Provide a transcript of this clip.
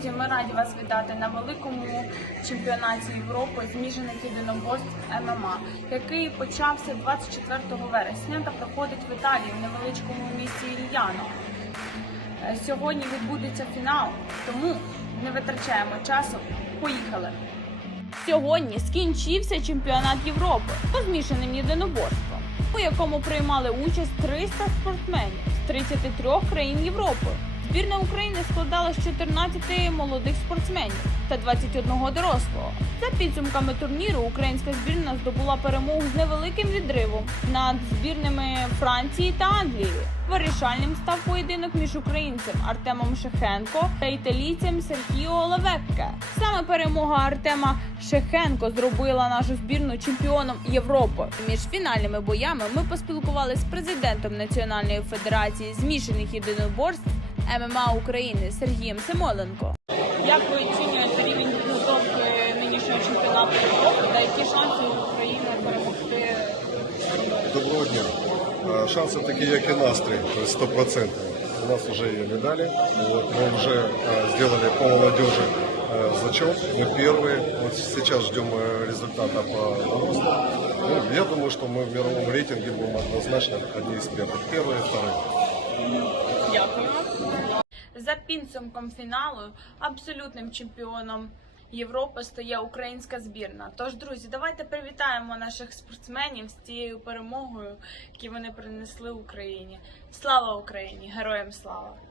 Друзі, ми раді вас вітати на великому чемпіонаті Європи зміжених єдиноборств ММА, який почався 24 вересня та проходить в Італії в невеличкому місті Ільяно. Сьогодні відбудеться фінал, тому не витрачаємо часу. Поїхали! Сьогодні скінчився чемпіонат Європи по змішаним єдиноборствам, у якому приймали участь 300 спортсменів з 33 країн Європи. Збірна України складала з 14 молодих спортсменів та 21 дорослого. За підсумками турніру українська збірна здобула перемогу з невеликим відривом над збірними Франції та Англії. Вирішальним став поєдинок між українцем Артемом Шехенко та італійцем Серхіо Лавекке. Саме перемога Артема Шехенко зробила нашу збірну чемпіоном Європи. Між фінальними боями ми поспілкувалися з президентом Національної федерації змішаних єдиноборств ММА України Сергієм Семоленко. Як ви оцінюєте рівень підготовки нинішнього чемпіонату Європи та які шанси України перемогти? Доброго дня. Э, Шансы такие, как и настрой, то есть стопроцентные. У нас уже и медали. Вот, мы уже э, сделали по молодежи э, зачет. Мы первые. Вот сейчас ждем э, результата по росту. Ну, я думаю, что мы в мировом рейтинге будем однозначно одни из первых. Первые, вторые. Дякую. За підсумком фіналу абсолютним чемпіоном Європи стає українська збірна. Тож, друзі, давайте привітаємо наших спортсменів з цією перемогою, яку вони принесли Україні. Слава Україні! Героям слава!